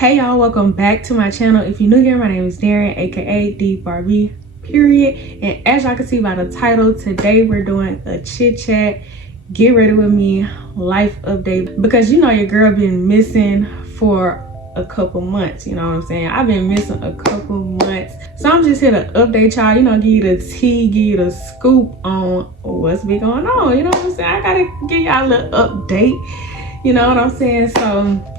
Hey y'all, welcome back to my channel. If you're new here, my name is Darren, aka D Barbie period. And as y'all can see by the title, today we're doing a chit chat, get ready with me, life update, because you know your girl been missing for a couple months. You know what I'm saying? I've been missing a couple months, so I'm just here to update y'all, you know, give you the tea, give you the scoop on what's been going on. You know what I'm saying? I gotta give y'all a little update, you know what I'm saying? So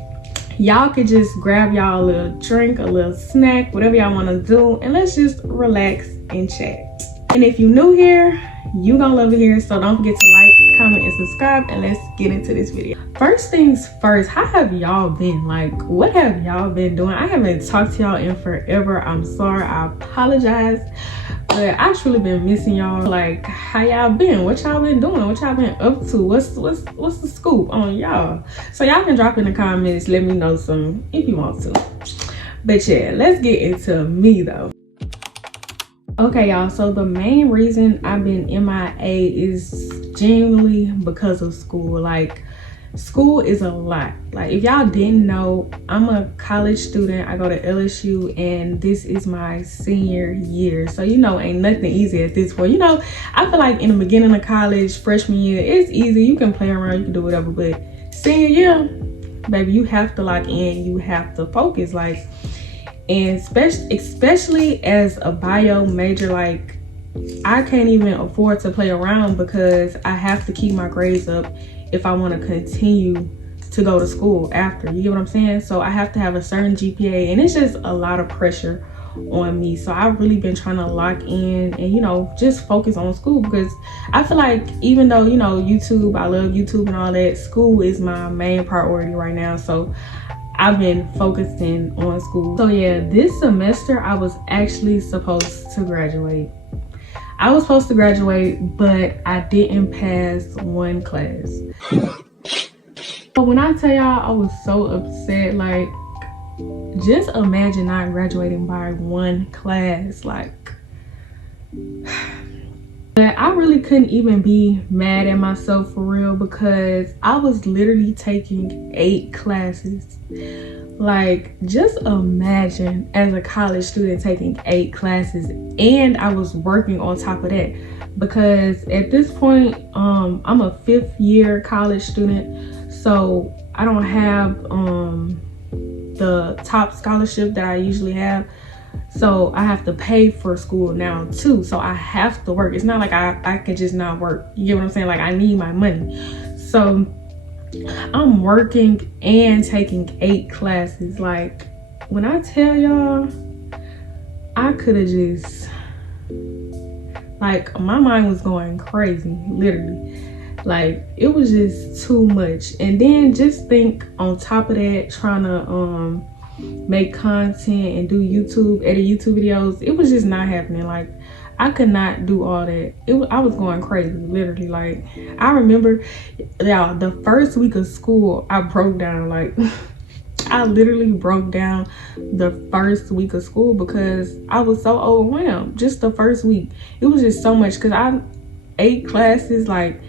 y'all could just grab y'all a little drink, a little snack, whatever y'all want to do, and let's just relax and chat. And if you're new here, you gonna love it here, so don't forget to like, comment, and subscribe, and let's get into this video. First things first, how have y'all been? Like, what have y'all been doing? I haven't talked to y'all in forever. I'm sorry, I apologize, but I truly been missing y'all. Like, how y'all been? What y'all been doing? What y'all been up to? What's the scoop on y'all? So y'all can drop in the comments, let me know some if you want to. But yeah, let's get into me though. Okay y'all, so the main reason I've been MIA is genuinely because of school. Like, school is a lot. Like, if y'all didn't know, I'm a college student. I go to LSU and this is my senior year, so you know, ain't nothing easy at this point. You know, I feel like in the beginning of college, freshman year, it's easy, you can play around, you can do whatever, but senior year, baby, you have to lock in, you have to focus. Like, and especially as a bio major, like, I can't even afford to play around because I have to keep my grades up if I want to continue to go to school after. You get what I'm saying? So I have to have a certain GPA, and it's just a lot of pressure on me. So I've really been trying to lock in and, you know, just focus on school, because I feel like even though, you know, YouTube, I love YouTube and all that, school is my main priority right now. So I've been focusing on school. So yeah, this semester I was actually supposed to graduate. I was supposed to graduate, but I didn't pass one class. But when I tell y'all, I was so upset. Like, just imagine not graduating by one class. Like, but I really couldn't even be mad at myself for real, because I was literally taking 8 classes. Like, just imagine as a college student taking 8 classes, and I was working on top of that, because at this point I'm a 5th year college student, so I don't have the top scholarship that I usually have. So I have to pay for school now too, so I have to work. It's not like I could just not work. You get what I'm saying? Like, I need my money. So I'm working and taking 8 classes. Like, when I tell y'all, I could have just, like, my mind was going crazy, literally. Like, it was just too much. And then just think on top of that, trying to make content and do YouTube, edit YouTube videos, it was just not happening. Like, I could not do all that. I was going crazy, literally. Like, I remember, y'all, the first week of school, I broke down. Like, I literally broke down the first week of school because I was so overwhelmed. Just the first week, it was just so much, because I 8 classes, like,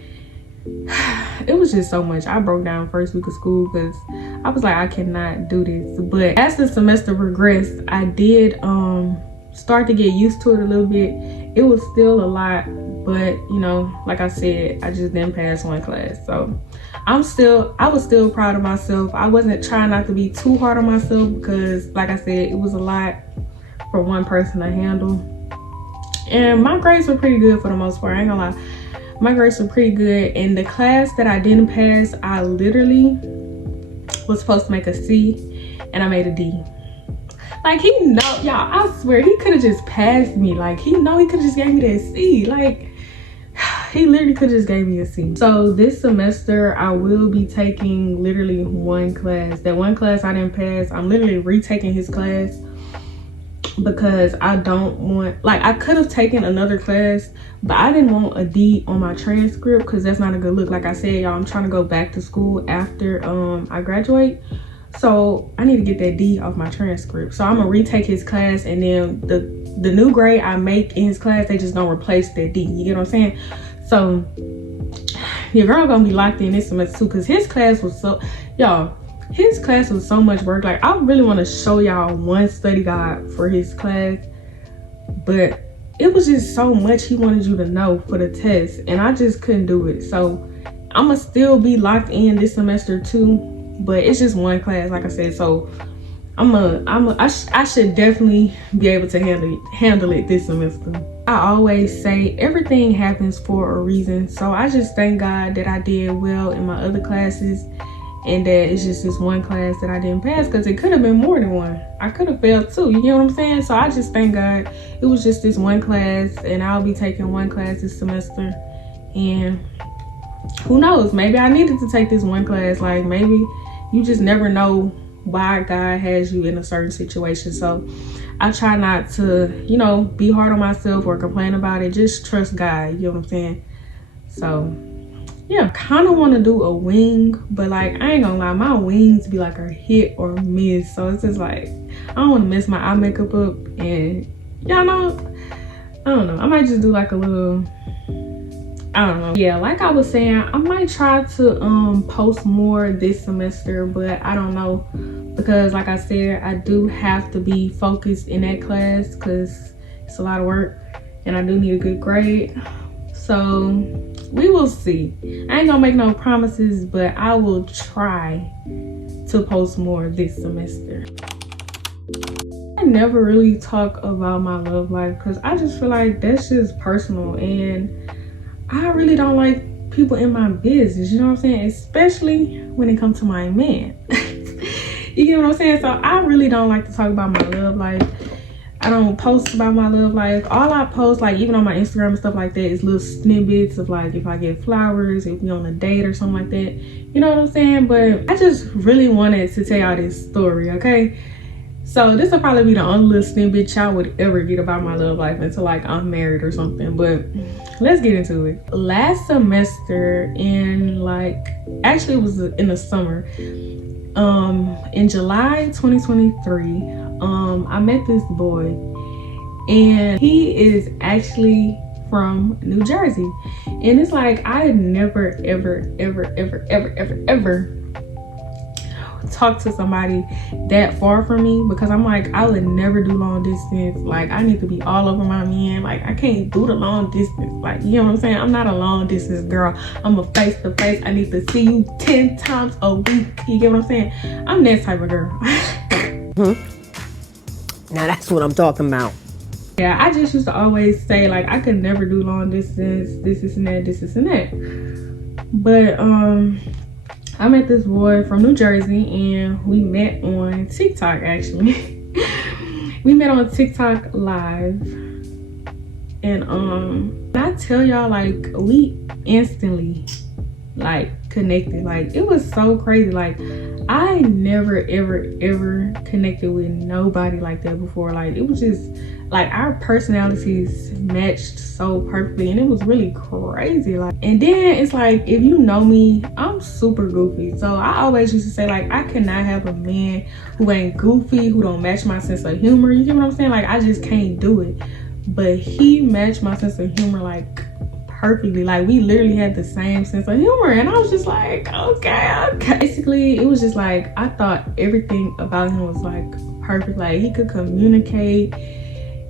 it was just so much. I broke down first week of school because I was like, I cannot do this. But as the semester progressed, I did start to get used to it a little bit. It was still a lot, but you know, like I said, I just didn't pass one class. So I was still proud of myself. I wasn't trying not to be too hard on myself, because like I said, it was a lot for one person to handle. And my grades were pretty good for the most part, I ain't gonna lie. My grades were pretty good. And the class that I didn't pass, I literally was supposed to make a C and I made a D. Like, he know, y'all, I swear, he could have just passed me. Like, he could have just gave me that C. Like, he literally could have just gave me a C. So this semester, I will be taking literally one class. That one class I didn't pass, I'm literally retaking his class, because I don't want, like, I could have taken another class, but I didn't want a D on my transcript, because that's not a good look. Like I said, y'all, I'm trying to go back to school after I graduate. So I need to get that D off my transcript. So I'm gonna retake his class, and then the new grade I make in his class, they just gonna replace that D. You get what I'm saying? So your girl gonna be locked in this semester too, because his class was so, y'all, his class was so much work. Like, I really want to show y'all one study guide for his class, but it was just so much he wanted you to know for the test, and I just couldn't do it. So I'm gonna still be locked in this semester too, but it's just one class, like I said. So I should definitely be able to handle it this semester. I always say everything happens for a reason, so I just thank God that I did well in my other classes, and that it's just this one class that I didn't pass, because it could have been more than one. I could have failed too, you know what I'm saying? So I just thank God it was just this one class, and I'll be taking one class this semester. And who knows, maybe I needed to take this one class. Like, maybe you just never know why God has you in a certain situation. So I try not to, you know, be hard on myself or complain about it. Just trust God, you know what I'm saying? So yeah, kind of want to do a wing, but like, I ain't gonna lie, my wings be like a hit or miss. So it's just like, I don't want to mess my eye makeup up, and y'all know, I don't know, I might just do like a little, I don't know. Yeah, like I was saying, I might try to post more this semester, but I don't know, because like I said, I do have to be focused in that class because it's a lot of work and I do need a good grade. So we will see. I ain't gonna make no promises, but I will try to post more this semester. I never really talk about my love life because I just feel like that's just personal, and I really don't like people in my business, you know what I'm saying? Especially when it comes to my man. You get what I'm saying? So I really don't like to talk about my love life. I don't post about my love life. All I post, like even on my Instagram and stuff like that, is little snippets of like if I get flowers, if we on a date or something like that. You know what I'm saying? But I just really wanted to tell y'all this story, okay? So this will probably be the only little snippet y'all would ever get about my love life until like I'm married or something. But let's get into it. Last semester in actually it was in the summer, in July 2023, I met this boy, and he is actually from New Jersey. And it's like, I had never ever talk to somebody that far from me, because I'm like, I would never do long distance. Like, I need to be all over my man. Like, I can't do the long distance. Like, you know what I'm saying? I'm not a long distance girl. I'm a face to face. I need to see you 10 times a week. You get what I'm saying? I'm that type of girl. Now that's what I'm talking about. Yeah, I just used to always say like I could never do long distance, this and that. But I met this boy from New Jersey, and we met on TikTok actually. We met on TikTok live, and I tell y'all, like, we instantly like connected. Like, it was so crazy. Like, I never ever connected with nobody like that before. Like, it was just like our personalities matched so perfectly, and it was really crazy. Like, and then it's like, if you know me, I'm super goofy, so I always used to say like, I cannot have a man who ain't goofy, who don't match my sense of humor. You get what I'm saying? Like, I just can't do it. But he matched my sense of humor like perfectly. Like, we literally had the same sense of humor, and I was just like, okay. Basically, it was just like, I thought everything about him was like perfect. Like, he could communicate,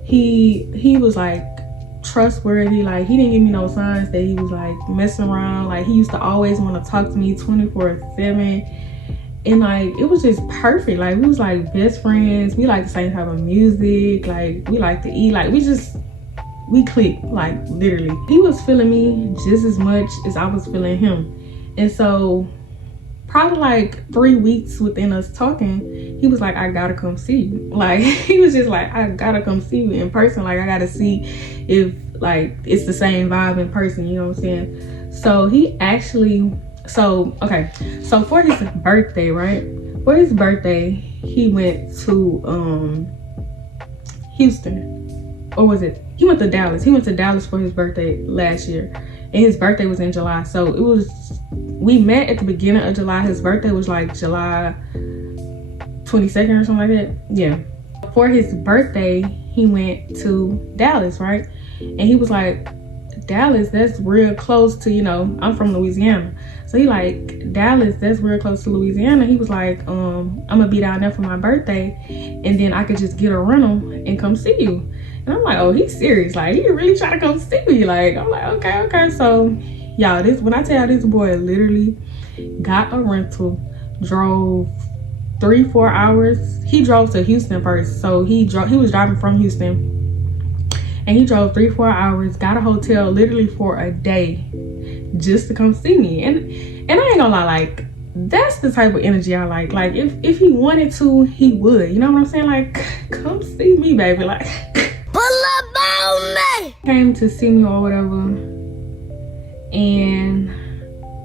he was like trustworthy. Like, he didn't give me no signs that he was like messing around. Like, he used to always want to talk to me 24/7, and like, it was just perfect. Like, we was like best friends. We like the same type of music. Like, we like to eat. Like, we clicked, like, literally. He was feeling me just as much as I was feeling him. And so probably like 3 weeks within us talking, he was like, I gotta come see you. Like, he was just like, I gotta come see you in person. Like, I gotta see if like it's the same vibe in person, you know what I'm saying? So he actually, okay, so for his birthday, right? For his birthday, he went to Houston. Or was it? He went to Dallas. He went to Dallas for his birthday last year. And his birthday was in July. So it was, we met at the beginning of July. His birthday was like July 22nd or something like that. Yeah. For his birthday, he went to Dallas, right? And he was like, Dallas, that's real close to, I'm from Louisiana. So he like, Dallas, that's real close to Louisiana. He was like, I'm gonna be down there for my birthday, and then I could just get a rental and come see you. And I'm like, oh, he's serious. Like, he really trying to come see me. Like, I'm like, okay. So, y'all, when I tell y'all, this boy literally got a rental, drove 3-4 hours. He drove to Houston first. So he was driving from Houston, and he drove 3-4 hours, got a hotel literally for a day just to come see me. And I ain't gonna lie, like, that's the type of energy I like. Like, if he wanted to, he would. You know what I'm saying? Like, come see me, baby. Like, pull up on me. Came to see me or whatever, and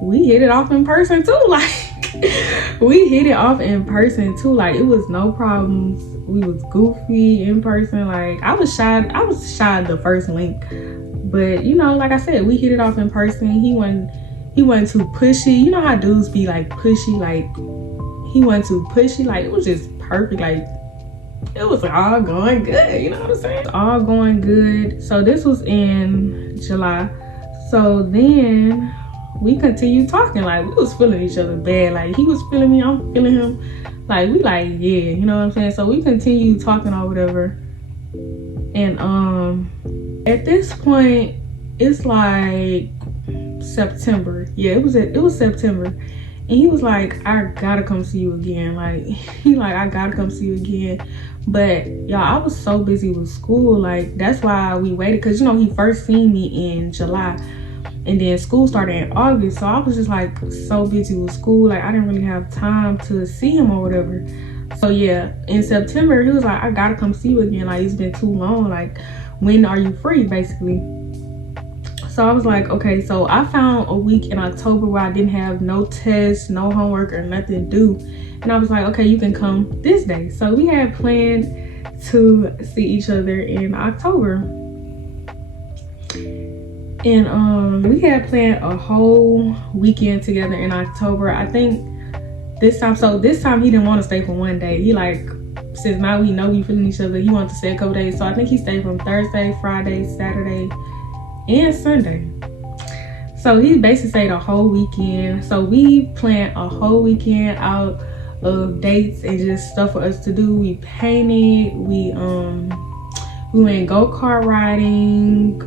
we hit it off in person too. Like, we hit it off in person too. Like, it was no problems. We was goofy in person. Like, I was shy the first link, but like I said, we hit it off in person. He wasn't too pushy. You know how dudes be like pushy. Like, he wasn't too pushy. Like, it was just perfect. Like, it was all going good. You know what I'm saying? All going good. So this was in July. So then we continued talking. Like, we was feeling each other bad. Like, he was feeling me, I'm feeling him. Like, we like, yeah, you know what I'm saying? So we continued talking or whatever. And at this point, it's like September. Yeah, it was September. And he was like, I gotta come see you again. Like, I gotta come see you again. But y'all, I was so busy with school. Like, that's why we waited. Cause he first seen me in July, and then school started in August. So I was just like so busy with school. Like, I didn't really have time to see him or whatever. So yeah, in September, he was like, I gotta come see you again. Like, it's been too long. Like, when are you free, basically? So I was like, okay. So I found a week in October where I didn't have no tests, no homework, or nothing due. And I was like, okay, you can come this day. So we had planned to see each other in October. And we had planned a whole weekend together in October. I think this time he didn't want to stay for one day. He like, since now we know we feeling each other, he wanted to stay a couple days. So I think he stayed from Thursday, Friday, Saturday, and Sunday. So he basically stayed a whole weekend. So we planned a whole weekend out of dates and just stuff for us to do. We painted, we went go-kart riding,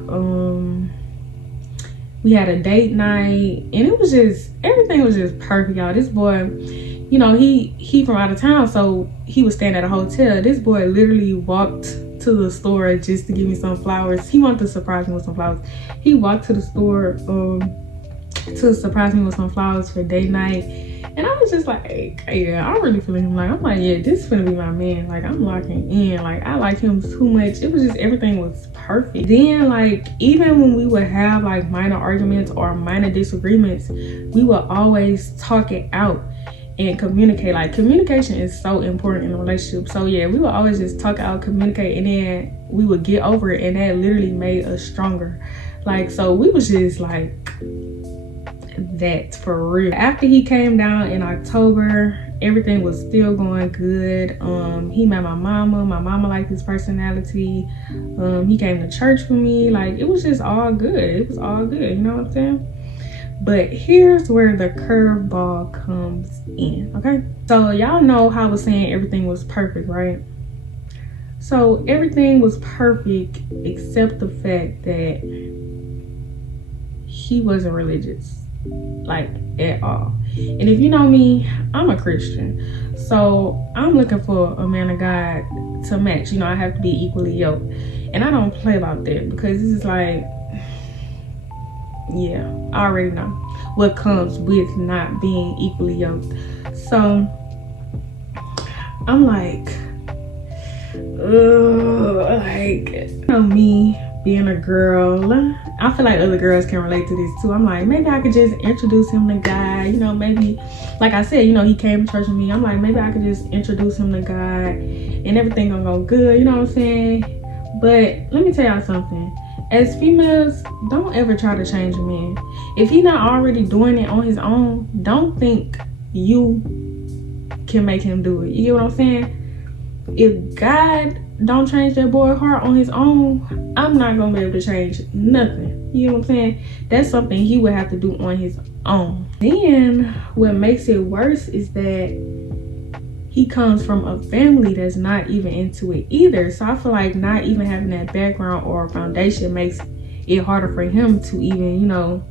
we had a date night, and it was just, everything was just perfect, y'all. This boy, he from out of town, so he was staying at a hotel. This boy literally walked to the store just to give me some flowers. He wanted to surprise me with some flowers. He walked to the store to surprise me with some flowers for date night. And I was just like, hey, yeah, I'm really feeling him. Like, I'm like, yeah, this is gonna be my man. Like, I'm locking in. Like, I like him too much. It was just, everything was perfect. Then, like, even when we would have like minor arguments or minor disagreements, we would always talk it out and communicate. Like, communication is so important in a relationship. So yeah, we would always just talk out, communicate, and then we would get over it, and that literally made us stronger. Like, so we was just like that for real. After he came down in October, everything was still going good. He met my mama liked his personality. He came to church for me. Like, it was just all good. It was all good, you know what I'm saying? But here's where the curveball comes in, okay? So y'all know how I was saying everything was perfect, right? So everything was perfect except the fact that he wasn't religious, like, at all. And if you know me, I'm a Christian. So I'm looking for a man of God to match. I have to be equally yoked. And I don't play about that, because this is like, yeah, I already know what comes with not being equally yoked. So I'm like, me being a girl, I feel like other girls can relate to this too. I'm like, maybe I could just introduce him to God. Maybe, like I said, he came to church with me. I'm like, maybe I could just introduce him to God and everything gonna go good. You know what I'm saying? But let me tell y'all something. As females, don't ever try to change a man. If he not already doing it on his own, don't think you can make him do it. You get what I'm saying? If God don't change that boy's heart on his own, I'm not gonna be able to change nothing. You know what I'm saying? That's something he would have to do on his own. Then what makes it worse is that he comes from a family that's not even into it either. So I feel like not even having that background or foundation makes it harder for him to even, you know,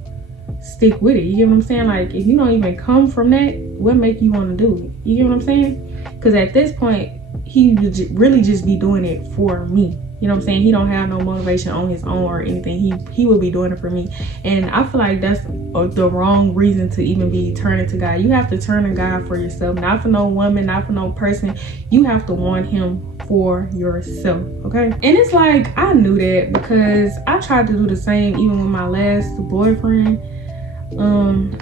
stick with it. You get what I'm saying? Like, if you don't even come from that, what make you want to do it? You get what I'm saying? Because at this point, he would really just be doing it for me. You know what I'm saying? He don't have no motivation on his own or anything. He will be doing it for me. And I feel like that's the wrong reason to even be turning to God. You have to turn to God for yourself. Not for no woman, not for no person. You have to want him for yourself, okay? And it's like, I knew that because I tried to do the same even with my last boyfriend.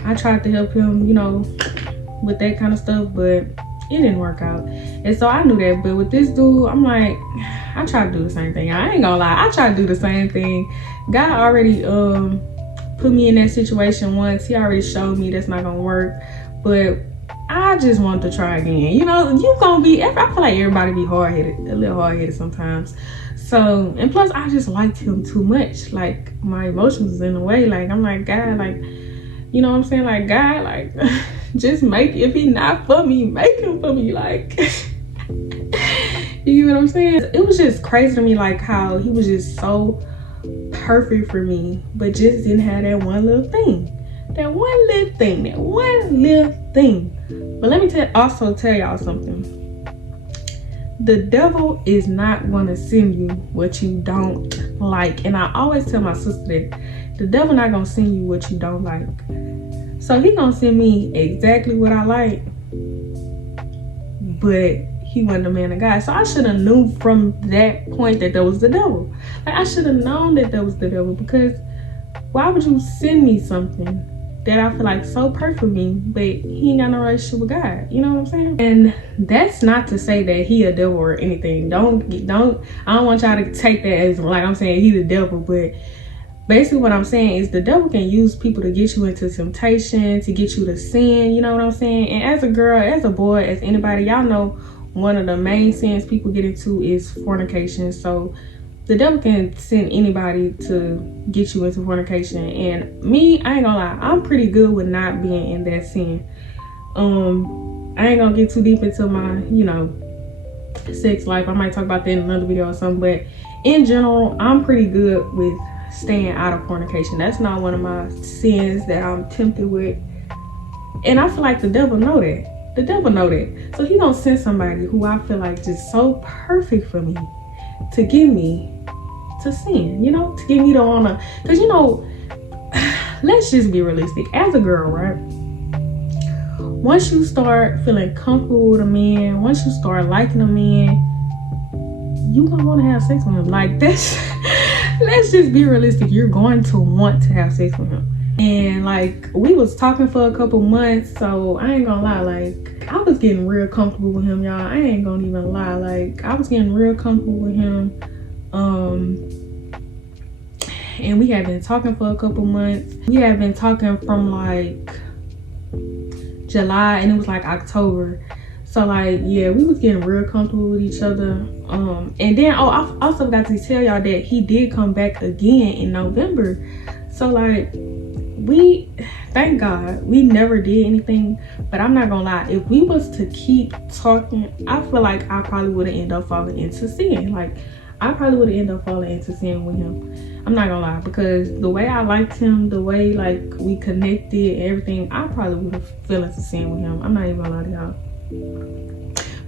I tried to help him, you know, with that kind of stuff, but it didn't work out. And so I knew that. But with this dude, I'm like, I tried to do the same thing. I ain't gonna lie, I tried to do the same thing. God already put me in that situation once. He already showed me that's not gonna work, but I just wanted to try again. You know, you gonna be, I feel like everybody be hard-headed, a little hard-headed sometimes. So, and plus I just liked him too much. Like, my emotions was in the way. Like, I'm like, God, like, you know what I'm saying? Like, God, like, just make, if he not for me, make him for me. Like, you know what I'm saying? It was just crazy to me, like, how he was just so perfect for me, but just didn't have that one little thing. That one little thing, that one little thing. But let me also tell y'all something. The devil is not gonna send you what you don't like. And I always tell my sister that the devil not gonna send you what you don't like. So he gonna send me exactly what I like, but he wasn't a man of God. So I should have knew from that point that was the devil. Like, I should have known that was the devil, because why would you send me something that I feel like so perfect for me, but he ain't got no relationship with God? You know what I'm saying? And that's not to say that he a devil or anything. I don't want y'all to take that as like I'm saying he the devil, but basically what I'm saying is the devil can use people to get you into temptation, to get you to sin, you know what I'm saying? And as a girl, as a boy, as anybody, y'all know one of the main sins people get into is fornication. So the devil can send anybody to get you into fornication. And me, I ain't gonna lie, I'm pretty good with not being in that sin. I ain't gonna get too deep into my, you know, sex life. I might talk about that in another video or something, but in general, I'm pretty good with staying out of fornication. That's not one of my sins that I'm tempted with. And I feel like the devil know that. The devil know that. So he gonna send somebody who I feel like just so perfect for me to get me to sin, you know, to get me to wanna, because you know, let's just be realistic. As a girl, right? Once you start feeling comfortable with a man, once you start liking a man, you gonna want to have sex with him. Like, that's let's just be realistic. You're going to want to have sex with him. And like, we was talking for a couple months, so I ain't gonna lie, like, I was getting real comfortable with him, y'all. I ain't gonna even lie. Like, I was getting real comfortable with him. And we had been talking for a couple months. We had been talking from like July, and it was like October. So like, yeah, we was getting real comfortable with each other. And then, oh, I also got to tell y'all that he did come back again in November. So like, we, thank God, we never did anything. But I'm not gonna lie, if we was to keep talking, I feel like I probably would have ended up falling into sin. Like, I probably would have ended up falling into sin with him. I'm not gonna lie, because the way I liked him, the way like we connected and everything, I probably would have fell into sin with him. I'm not even gonna lie to y'all.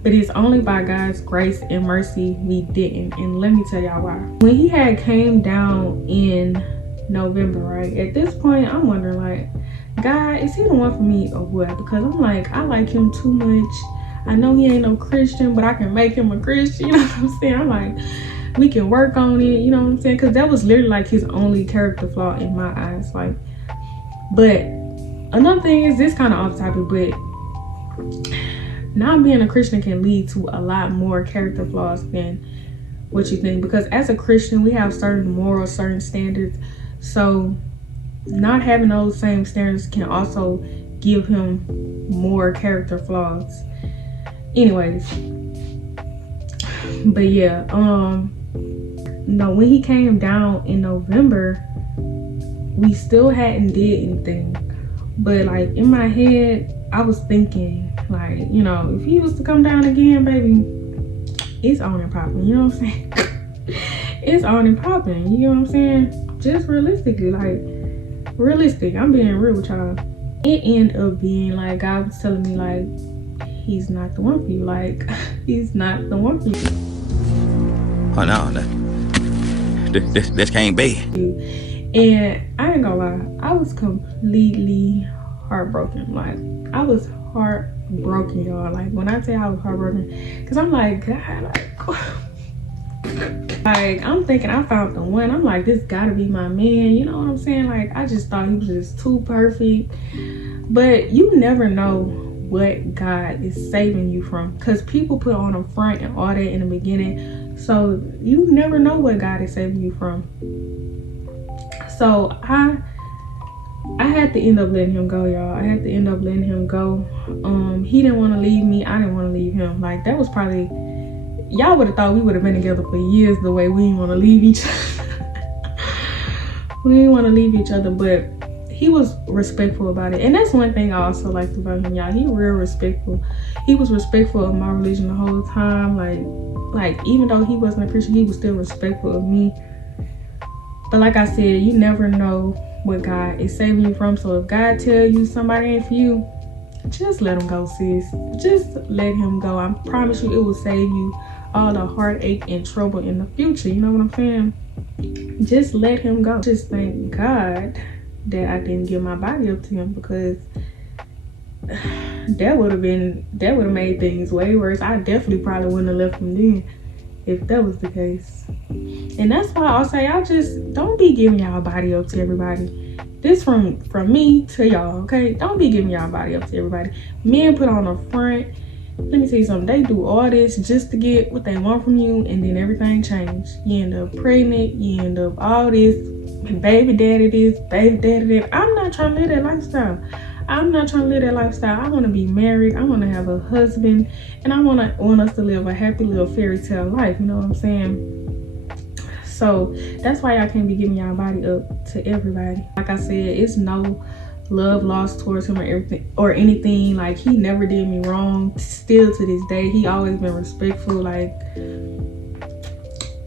But it's only by God's grace and mercy we didn't. And let me tell y'all why. When he had came down in November, right? At this point, I'm wondering, like, God, is he the one for me or what? Because I'm like, I like him too much. I know he ain't no Christian, but I can make him a Christian. You know what I'm saying? I'm like, we can work on it. You know what I'm saying? Because that was literally like his only character flaw in my eyes. Like, but another thing is, this kind of off topic, but not being a Christian can lead to a lot more character flaws than what you think. Because as a Christian, we have certain morals, certain standards. So not having those same standards can also give him more character flaws. Anyways, but yeah, no, when he came down in November, we still hadn't did anything. But like in my head, I was thinking like, you know, if he was to come down again, baby, it's on and popping, you know what I'm saying? It's on and popping, you know what I'm saying? Just realistically, like realistic, I'm being real with y'all. It ended up being like God was telling me like, he's not the one for you. Like, he's not the one for you. Oh no, this can't be. And I ain't gonna lie, I was completely heartbroken. Like, I was heartbroken, y'all. Like, when I say I was heartbroken, because I'm like, God, like I'm thinking I found the one. I'm like, this gotta be my man, you know what I'm saying? Like, I just thought he was just too perfect. But you never know what God is saving you from, because people put on a front and all that in the beginning, so you never know what God is saving you from. So I had to end up letting him go, y'all. I had to end up letting him go. He didn't want to leave me, I didn't want to leave him. Like, that was probably, y'all would have thought we would have been together for years the way we didn't want to leave each other. We didn't want to leave each other, but he was respectful about it. And that's one thing I also liked about him, y'all. He real respectful. He was respectful of my religion the whole time. Like even though he wasn't a Christian, he was still respectful of me. But like I said, you never know what God is saving you from. So if God tell you somebody ain't for you, just let him go, sis. Just let him go. I promise you it will save you all the heartache and trouble in the future. You know what I'm saying? Just let him go. Just thank God that I didn't give my body up to him, because that would have made things way worse. I definitely probably wouldn't have left him then if that was the case. And that's why I'll say, y'all just don't be giving y'all body up to everybody. This from me to y'all, okay? Don't be giving y'all body up to everybody. Men put on a front. Let me tell you something, they do all this just to get what they want from you, and then everything changed. You end up pregnant, you end up all this, baby daddy this, baby daddy that. I'm not trying to live that lifestyle. I want to be married, I want to have a husband, and I want us to live a happy little fairy tale life, you know what I'm saying? So that's why y'all can't be giving y'all body up to everybody. Like I said, it's no love lost towards him or anything. Like, he never did me wrong. Still to this day, he always been respectful. Like,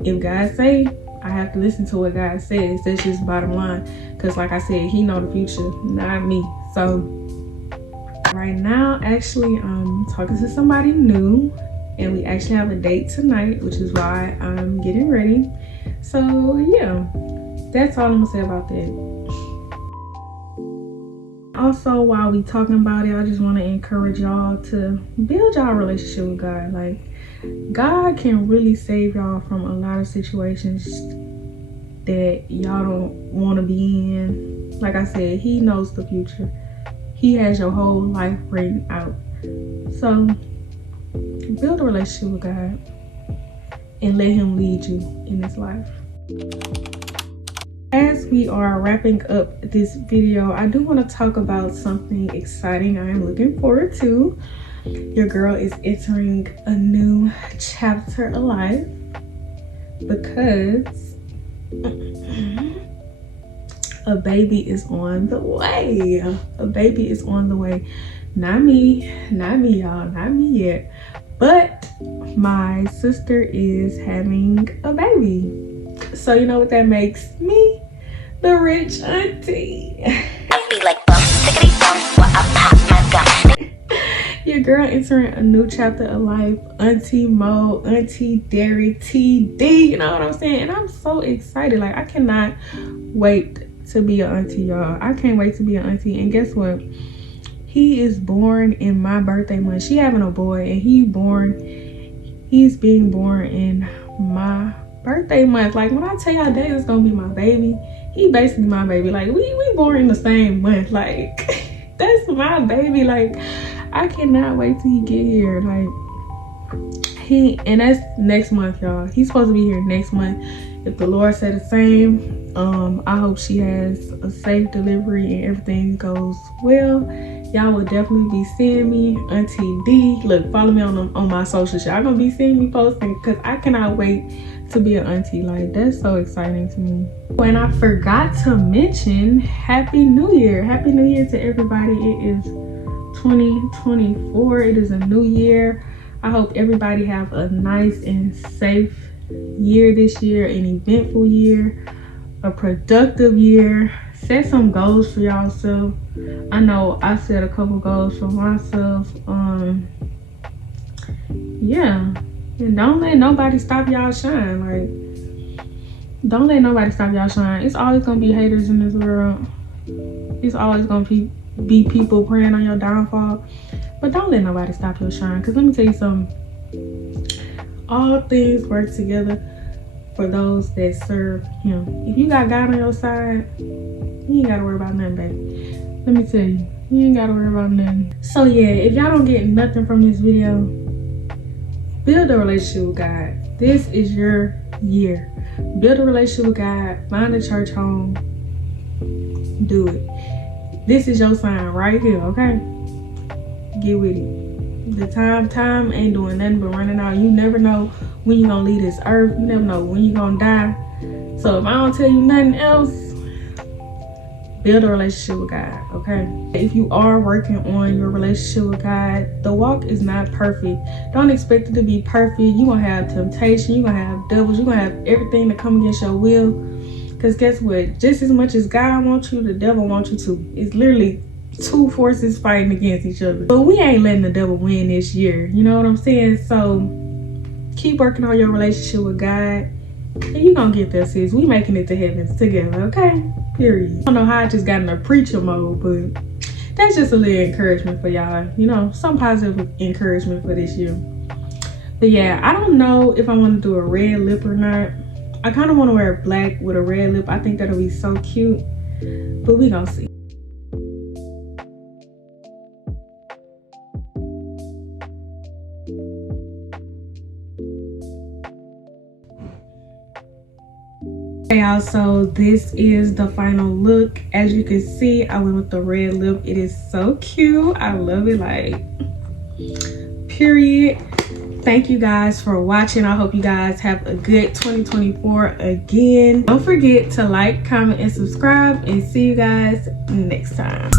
if God say, I have to listen to what God says. That's just bottom line. Because like I said, he know the future, not me. So right now, actually, I'm talking to somebody new, and we actually have a date tonight, which is why I'm getting ready. So yeah, that's all I'm gonna say about that. Also, while we talking about it, I just want to encourage y'all to build y'all relationship with God. Like, God can really save y'all from a lot of situations that y'all don't want to be in. Like I said, he knows the future. He has your whole life written out. So build a relationship with God and let him lead you in this life. As we are wrapping up this video, I do want to talk about something exciting I am looking forward to. Your girl is entering a new chapter of life, because a baby is on the way. A baby is on the way. Not me, y'all, not me yet. But my sister is having a baby. So you know what that makes me? The rich auntie. Your girl entering a new chapter of life. Auntie Mo, Auntie Derry, TD. You know what I'm saying? And I'm so excited. Like, I cannot wait to be an auntie, y'all. I can't wait to be an auntie. And guess what? He is born in my birthday month. She having a boy, and he's being born in my birthday month. Like, when I tell y'all that is gonna be my baby, he basically my baby. Like, we born in the same month. Like, that's my baby. Like, I cannot wait till he get here. Like, and that's next month, y'all. He's supposed to be here next month, if the Lord said the same. I hope she has a safe delivery and everything goes well, Y'all will definitely be seeing me. Auntie D, look, follow me on my social shit. I'm gonna be seeing me posting because I cannot wait to be an auntie. Like, that's so exciting to me. When I forgot to mention, Happy New Year. Happy New Year to everybody. It is 2024. It is a new year. I hope everybody have a nice and safe year this year, an eventful year, a productive year. Set some goals for yourself. I know I set a couple goals for myself. Yeah, and don't let nobody stop y'all shine. Like, don't let nobody stop y'all shine. It's always gonna be haters in this world. It's always gonna be people praying on your downfall, but don't let nobody stop your shine. Because let me tell you something, all things work together for those that serve him. If you got God on your side, you ain't gotta worry about nothing, baby. Let me tell you, you ain't gotta worry about nothing. So yeah, if y'all don't get nothing from this video, build a relationship with God. This is your year. Build a relationship with God. Find a church home. Do it. This is your sign right here, okay? Get with it. The time ain't doing nothing but running out. You never know when you're gonna leave this earth. You never know when you're gonna die. So if I don't tell you nothing else, build a relationship with God, okay? If you are working on your relationship with God, the walk is not perfect. Don't expect it to be perfect. You're gonna have temptation. You're gonna have devils. You're gonna have everything to come against your will. Because guess what? Just as much as God wants you, the devil wants you to. It's literally two forces fighting against each other. But we ain't letting the devil win this year. You know what I'm saying? So keep working on your relationship with God. And you're gonna get there, sis. We making it to heaven together, okay? Period. I don't know how I just got in a preacher mode, but that's just a little encouragement for y'all. You know, some positive encouragement for this year. But yeah, I don't know if I want to do a red lip or not. I kind of want to wear black with a red lip. I think that'll be so cute. But we gonna see. Hey y'all, so this is the final look. As you can see, I went with the red lip. It is so cute. I love it, like, period. Thank you guys for watching. I hope you guys have a good 2024 again. Don't forget to like, comment, and subscribe, and see you guys next time.